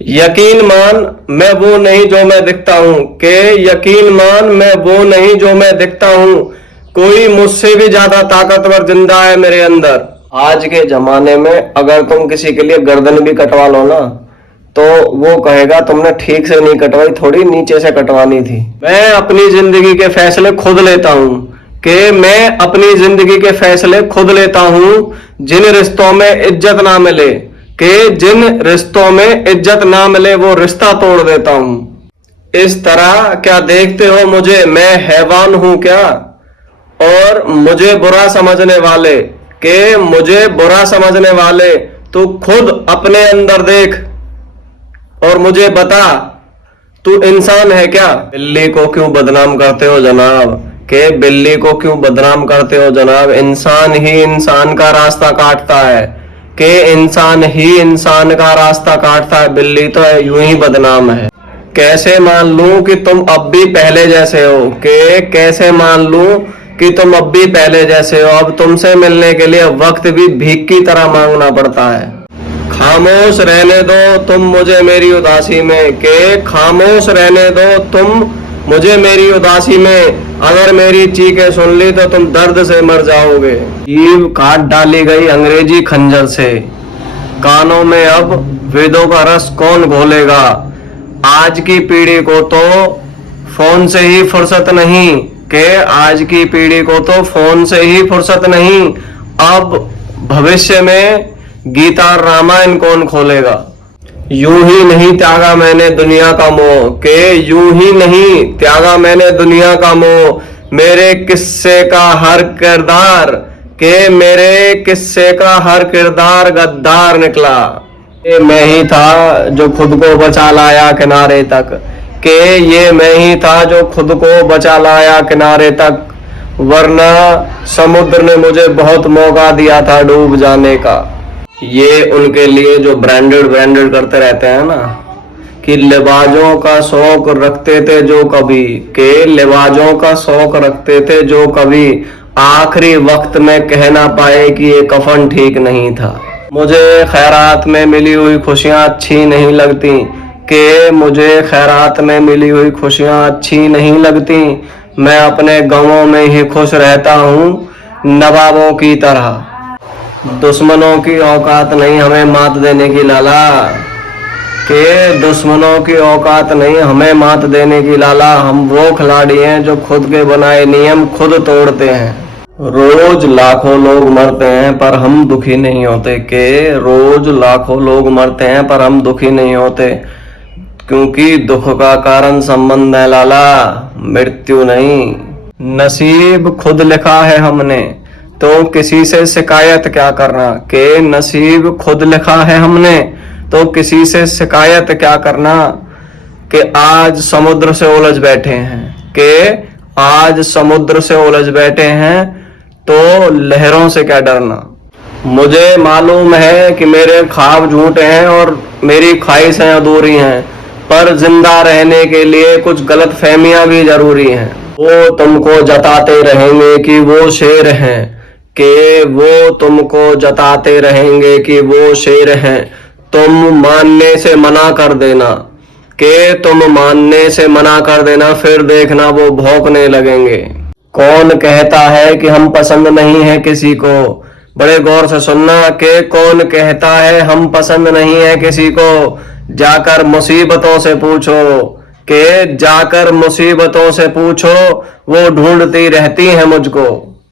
यकीन मान मैं वो नहीं जो मैं दिखता हूँ, के यकीन मान मैं वो नहीं जो मैं दिखता हूँ, कोई मुझसे भी ज्यादा ताकतवर जिंदा है मेरे अंदर। आज के जमाने में अगर तुम किसी के लिए गर्दन भी कटवा लो ना, तो वो कहेगा तुमने ठीक से नहीं कटवाई, थोड़ी नीचे से कटवानी थी। मैं अपनी जिंदगी के फैसले खुद लेता हूँ, कि मैं अपनी जिंदगी के फैसले खुद लेता हूँ। जिन रिश्तों में इज्जत ना मिले, कि जिन रिश्तों में इज्जत ना मिले वो रिश्ता तोड़ देता हूँ। इस तरह क्या देखते हो मुझे, मैं हैवान हूं क्या? और मुझे बुरा समझने वाले, के मुझे बुरा समझने वाले, तू खुद अपने अंदर देख और मुझे बता, तू इंसान है क्या? बिल्ली को क्यों बदनाम करते हो जनाब, के बिल्ली को क्यों बदनाम करते हो जनाब? इंसान ही इंसान का रास्ता काटता है, के इंसान ही इंसान का रास्ता काटता है, बिल्ली तो यूं ही बदनाम है। कैसे मान लूं कि तुम अब भी पहले जैसे हो, के कैसे मान लूं कि तुम अब भी पहले जैसे हो? अब तुमसे मिलने के लिए वक्त भी भीख की तरह मांगना पड़ता है। खामोश रहने दो तुम मुझे मेरी उदासी में, के खामोश रहने दो तुम मुझे मेरी उदासी में, अगर मेरी चीखें सुन ली तो तुम दर्द से मर जाओगे। जीभ काट डाली गई अंग्रेजी खंजर से, कानों में अब वेदों का रस कौन घोलेगा? आज की पीढ़ी को तो फोन से ही फुर्सत नहीं, के आज की पीढ़ी को तो फोन से ही फुर्सत नहीं, अब भविष्य में गीता और रामायण कौन खोलेगा? यूं ही नहीं त्यागा मैंने दुनिया का मोह, के यूं ही नहीं त्यागा मैंने दुनिया का मोह, मेरे किस्से का हर किरदार, के मेरे किस्से का हर किरदार गद्दार निकला। ये मैं ही था जो खुद को बचा लाया किनारे तक, के ये मैं ही था जो खुद को बचा लाया किनारे तक, वरना समुद्र ने मुझे बहुत मौका दिया था डूब जाने का। ये उनके लिए जो ब्रांडेड ब्रांडेड करते रहते हैं ना, कि लिबाजों का शौक रखते थे जो कभी, के लिबाजों का शौक रखते थे जो कभी, आखिरी वक्त में कह ना पाए कि ये कफन ठीक नहीं था। मुझे खैरात में मिली हुई खुशियां अच्छी नहीं लगती, के मुझे खैरात में मिली हुई खुशियां अच्छी नहीं लगती, मैं अपने गमों में ही खुश रहता हूँ नवाबों की तरह। दुश्मनों की औकात नहीं हमें मात देने की लाला, के दुश्मनों की औकात नहीं हमें मात देने की लाला, हम वो खिलाड़ी हैं जो खुद के बनाए नियम खुद तोड़ते हैं। रोज लाखों लोग मरते हैं पर हम दुखी नहीं होते, के रोज लाखों लोग मरते हैं पर हम दुखी नहीं होते, क्योंकि दुख का कारण संबंध है लाला, मृत्यु नहीं। नसीब खुद लिखा है हमने, तो किसी से शिकायत क्या करना, के नसीब खुद लिखा है हमने, तो किसी से शिकायत क्या करना, कि आज समुद्र से उलझ बैठे हैं, कि आज समुद्र से उलझ बैठे हैं तो लहरों से क्या डरना। मुझे मालूम है कि मेरे ख्वाब झूठे हैं और मेरी ख्वाहिशें अधूरी हैं, पर जिंदा रहने के लिए कुछ गलत फहमियां भी जरूरी हैं। वो तुमको जताते रहेंगे कि वो शेर हैं, कि वो तुमको जताते रहेंगे कि वो शेर हैं, तुम मानने से मना कर देना, कि तुम मानने से मना कर देना, फिर देखना वो भौंकने लगेंगे। कौन कहता है कि हम पसंद नहीं है किसी को, बड़े गौर से सुनना, कि कौन कहता है हम पसंद नहीं है किसी को, जाकर मुसीबतों से पूछो, कि जाकर मुसीबतों से पूछो, वो ढूंढती रहती है मुझको।